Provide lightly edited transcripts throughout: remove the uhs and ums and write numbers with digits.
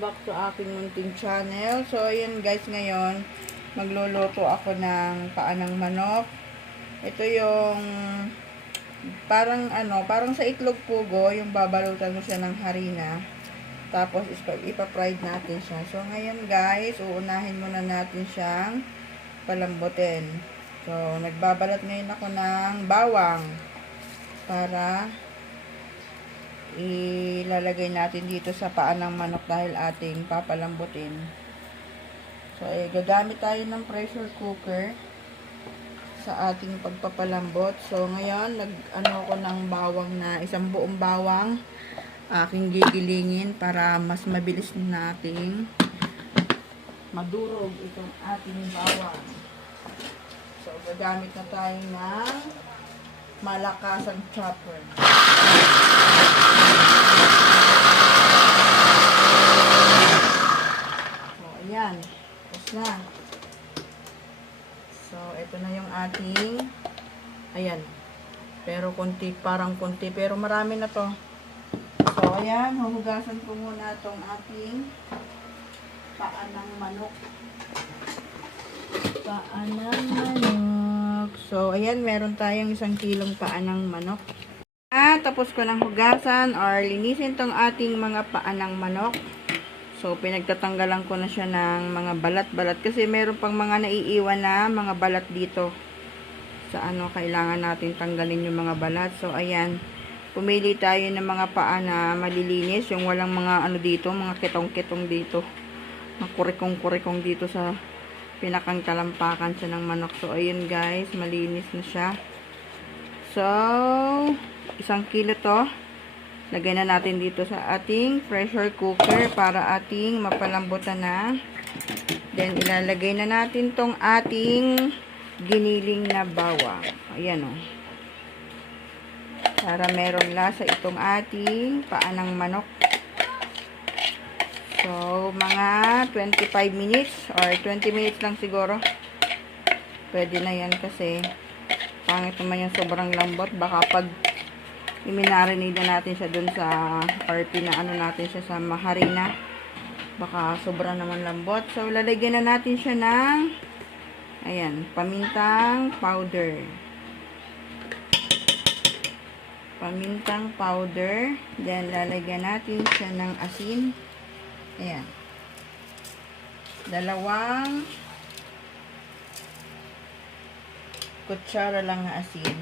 back sa aking munting channel. So, ayan guys, ngayon, magluluto ako ng paa ng manok. Ito yung, parang sa itlog pugo, yung babalutan mo siya ng harina. Tapos, ipa-fried natin siya. So, ngayon guys, uunahin muna natin siyang palambutin. So, nagbabalat ngayon ako ng bawang para ilalagay natin dito sa paa ng manok dahil ating papalambutin. So, gagamit tayo ng pressure cooker sa ating pagpapalambot. So, ngayon, ako ng bawang na isang buong bawang aking gigilingin para mas mabilis nating madurog itong ating bawang. So, gagamit na tayo ng malakasang chopper. So, ayan. Tapos na. So, ito na yung ating, ayan. Pero parang konti, pero marami na to. So, ayan. Huhugasan ko muna itong ating paa ng manok. Paa ng manok. So, ayan. Meron tayong 1 kilong paa ng manok. Tapos ko ng hugasan or linisin tong ating mga paa ng manok. So, pinagtatanggalan ko na siya ng mga balat-balat. Kasi meron pang mga naiiwan na mga balat dito. Sa kailangan natin tanggalin yung mga balat. So, ayan. Pumili tayo ng mga paa na malilinis. Yung walang mga dito, mga kitong-kitong dito. Mga kurikong-kurikong dito sa pinakang talampakan siya ng manok. So, ayun guys. Malinis na siya. So, 1 kilo to. Lagay na natin dito sa ating pressure cooker para ating mapalambutan na. Then, ilalagay na natin tong ating giniling na bawang. Ayan o. Para merong lasa itong ating paa ng manok. So, mga 25 minutes or 20 minutes lang siguro. Pwede na yan kasi pangit naman yung sobrang lambot. Baka pag i-marinate na natin siya dun sa or pinaano natin siya sa harina, baka sobra naman lambot. So, lalagyan na natin siya ng ayan, pamintang powder. Pamintang powder. Then, lalagyan natin siya ng asin. Ayan. 2 kutsara lang na asin.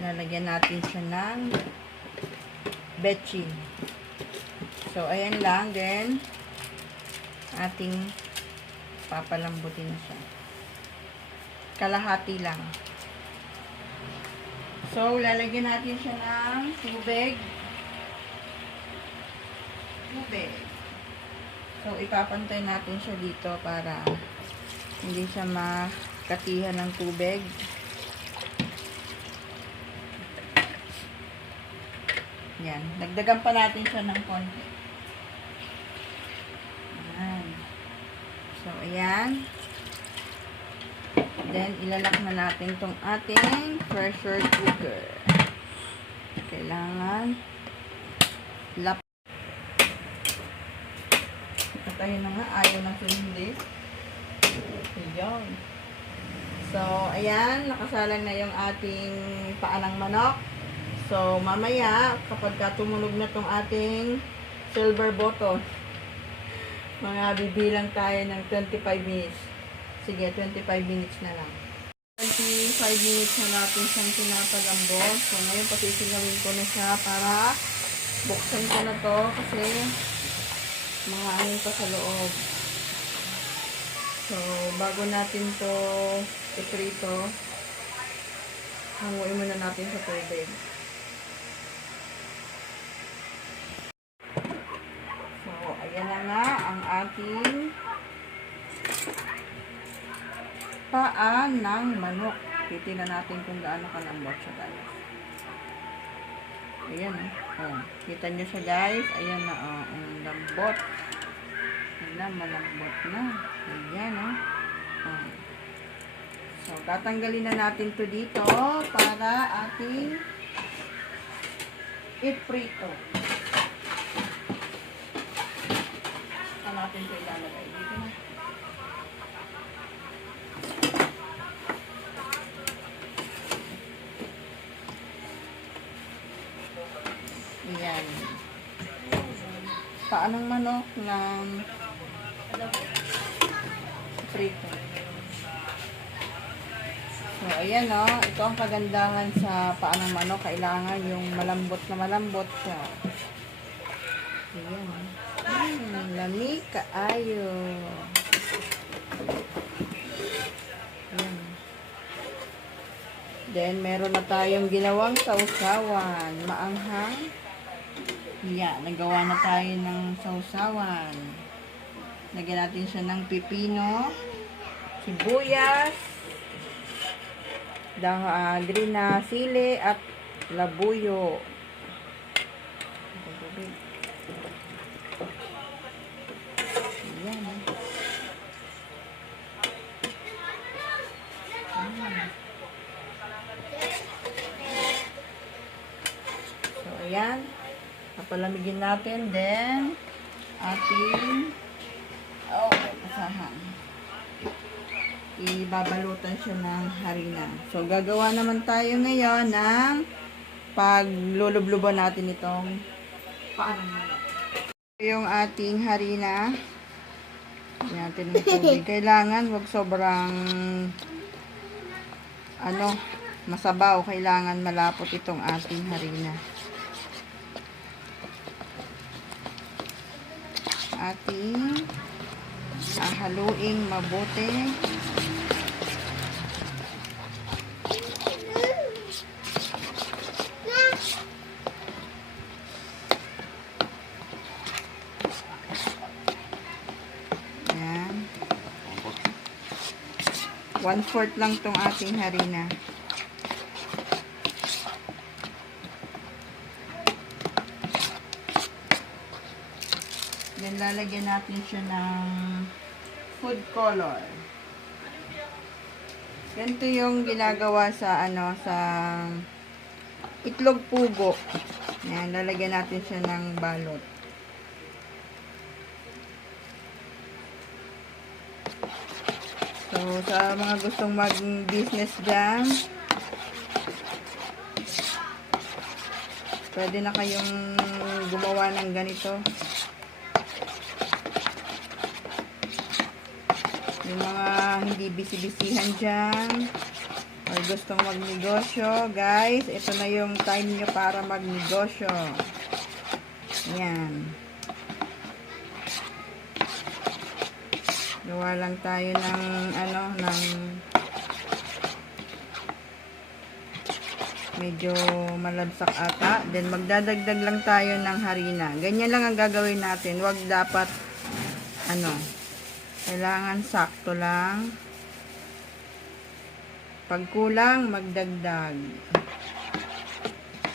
Lalagyan natin siya ng betchin. So, ayan lang. Then, ating papalambutin na siya. Kalahati lang. So, lalagyan natin siya ng tubig. So, ipapantay natin siya dito para hindi siya makatihan ng tubig. Yan. Dagdagan pa natin siya ng konti. Ayan. So, ayan. Then, ilalak na natin tong ating pressure cooker. Kailangan lap. Patayin na nga. Ayaw na sumindi. Ayan. So, ayan. Nakasalang na yung ating paa ng manok. So, mamaya, kapag tumunog na tong ating silver button, mga bibilang tayo ng 25 minutes. Sige, 25 minutes na lang. 25 minutes na natin siyang pinapalambot. So, ngayon, pasisilawin ko na siya para buksan ko na to kasi mga pa sa loob. So, bago natin to iprito, hanguin muna natin sa tubig. Ayan na nga ang ating paa ng manok. Titingnan natin kung gaano kalambot siya guys. Ayan oh. Kita nyo siya guys. Ayan na oh. Ang lambot. Ayan, malambot na. Ayan oh. So, tatanggalin na natin to dito para ating iprito. natin ito ilalagay. Dito na. Ayan. Paanong manok ng prito. So, ayan o. Ito ang kagandahan sa paanong manok. Kailangan yung malambot na malambot siya. Ayan. Lamig kaayo. Ayan. Then, meron na tayong ginawang sausawan. Maanghang. Yeah, nagawa na tayo ng sausawan. Lagyan natin siya ng pipino, sibuyas, green na sili, at labuyo. Ayan. So, ayan. Papalamigin natin, then ating pasahan. Ibabalutan siya ng harina. So, gagawa naman tayo ngayon ng paglulubluban natin itong paanong manok. Yung ating harina. Yan natin ng tubig. Kailangan wag sobrang masabaw. Kailangan malapot itong ating harina. Ating haluing mabuti. Ayan. 1/4 lang tong ating harina. Then, lalagyan natin siya ng food color. Ganito yung ginagawa sa, sa itlog pugo. Yan, lalagyan natin siya ng balot. So, sa mga gustong mag-business dyan, pwede na kayong gumawa ng ganito. Yung mga hindi busy-busyhan dyan or gustong magnegosyo, guys, ito na yung time nyo para magnegosyo. Ayan. Gawa lang tayo ng medyo malabsak ata. Then, magdadagdag lang tayo ng harina. Ganyan lang ang gagawin natin. Wag dapat kailangan sakto lang. Pag kulang, magdagdag.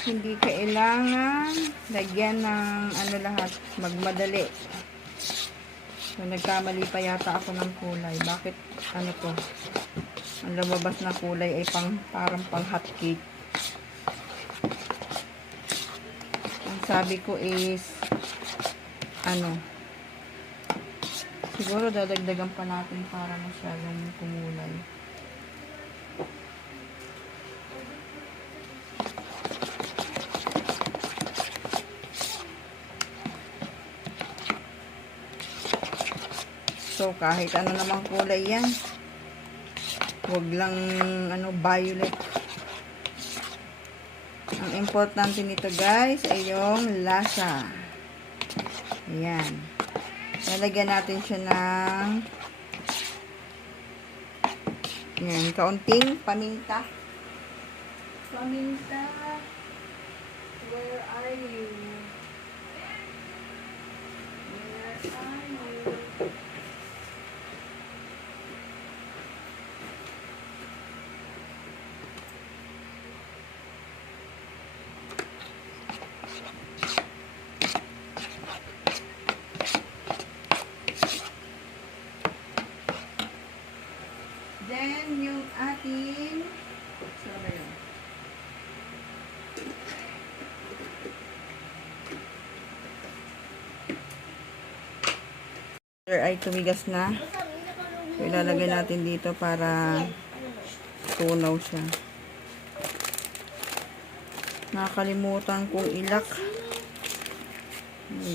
Hindi kailangan lagyan ng lahat. Magmadali. So, nagkamali pa yata ako ng kulay. Bakit, to? Ang lumabas na kulay ay parang pang hot cake. Ang sabi ko is, siguro dadagdagan pa natin para masyadong kumulay. So, kahit namang kulay yan. Huwag lang, violet. Ang importante nito, guys, ay yung lasa. Ayan. Lalagyan natin siya ng kaunting paminta. Paminta. Where are you? Where are you? Then, yung ating, saan ba yun? ay tumigas na. So, ilalagay natin dito para tunaw siya. Nakakalimutan kong ilak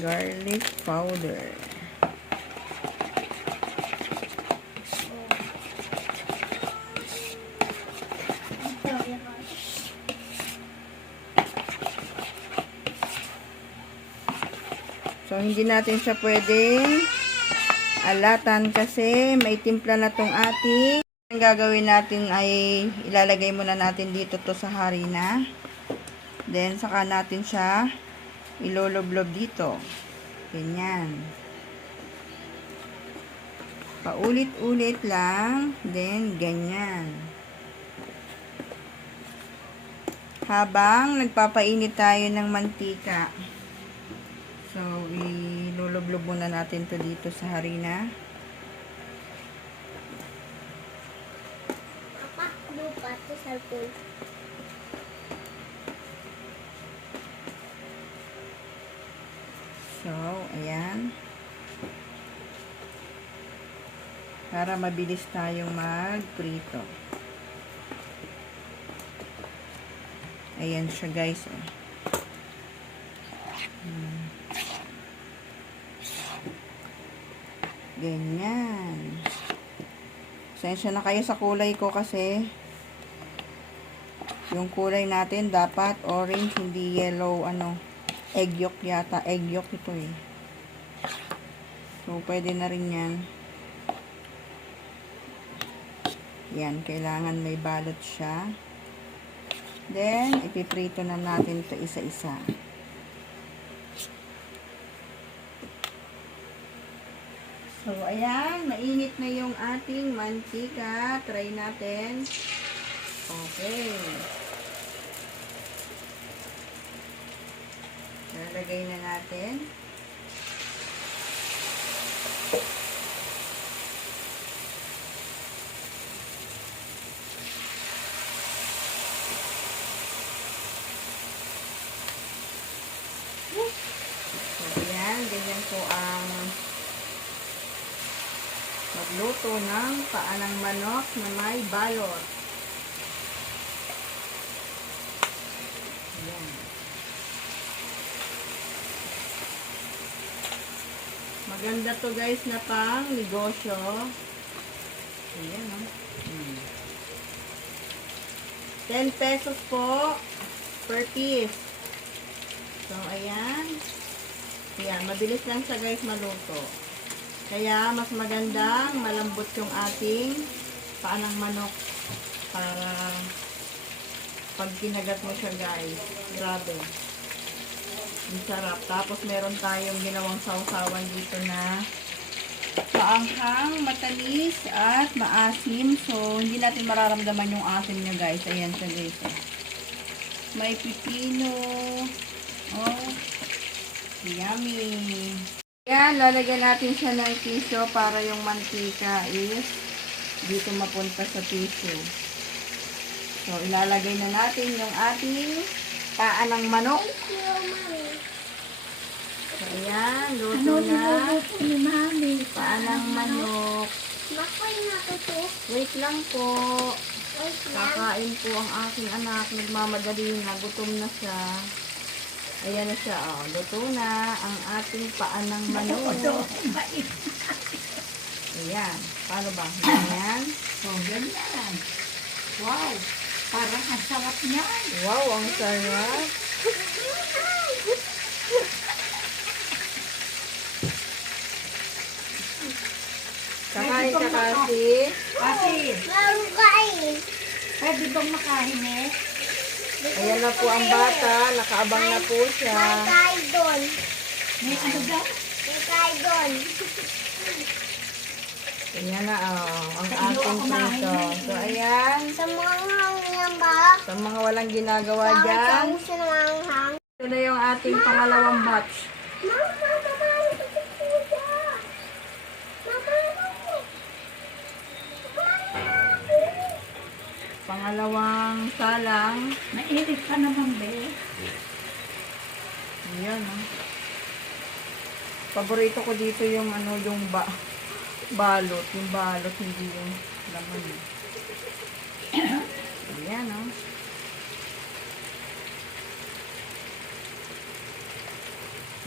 garlic powder. So, hindi natin siya pwedeng alatan kasi may timpla na tong ating. Ang gagawin natin ay ilalagay muna natin dito to sa harina. Then, saka natin siya iloloblob dito. Ganyan. Paulit-ulit lang. Then, ganyan. Habang nagpapainit tayo ng mantika. So, iloloblob muna natin to dito sa harina. Papa, lupa to cellphone. So, ayan. Para mabilis tayong mag-prito. Ayan siya, guys. Ganyan. Pasensya na kayo sa kulay ko kasi yung kulay natin dapat orange, hindi yellow, egg yolk yata. Egg yolk ito eh. So, pwede na rin yan. Yan, kailangan may balot siya. Then, ipiprito na natin ito isa-isa. So, ayan, mainit na yung ating mantika. Try natin. Okay. Lalagay na natin. So, ayan, ganyan po ang magluto ng paanang manok na may balot. Ayan. Maganda to guys na pang negosyo. Ayan o. 10 pesos po per piece. So, ayan. Ayan, mabilis lang siya guys maluto. Kaya, mas magandang malambot yung ating paanang manok para pag kinagat mo siya guys. Grabe. Ang sarap. Tapos, meron tayong ginawang sausawan dito na maanghang, matamis, at maasim. So, hindi natin mararamdaman yung asim niya guys. Ayan siya guys. May pipino. Oh, yummy. Yan, lalagyan natin siya ng tissue para yung mantika is dito mapunta sa tissue. So, ilalagay na natin yung ating paanang manok. Thank you, Mami. So, ayan, luto na. Ni Mami? Paanang manok. Makoy na to. Wait lang po. Wait lang. Kakain po ang aking anak. Nagmamadali na. Gutom na siya. Ayan na siya. Oh. Luto na ang ating paanang manok. Ayan. Paano ba? Ganyan. Oh, ganyan. Wow. Parang ang sarap niyan. Wow, ang sarap. Kakain ka kasi. Kasi, meron kain. Pwede bang makain eh? Ayan na po ang bata. Nakaabang na po siya. May kain doon. May ano daw? May kain doon. Ayan na, ang ating prito. So, ayan. Sa mga hangin ba? Sa mga walang ginagawa Sa dyan. gusto ng hanghang. Ito na yung ating pangalawang batch. Mama, Pangalawang salang. mainit pa naman, be. Ayan, Paborito ko dito yung ano, yung balot. Yung balot, hindi yung laman. Ayan, oh.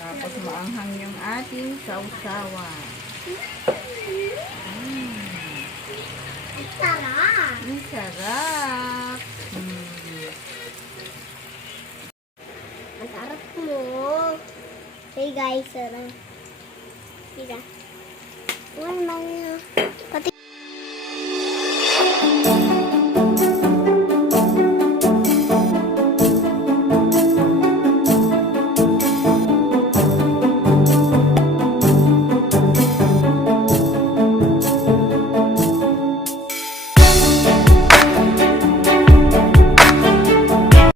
Tapos maanghang yung ating sausawan. Ang sarap. Ang sarap. Ang sarap mo. Hey guys, sarap. Tira. Pati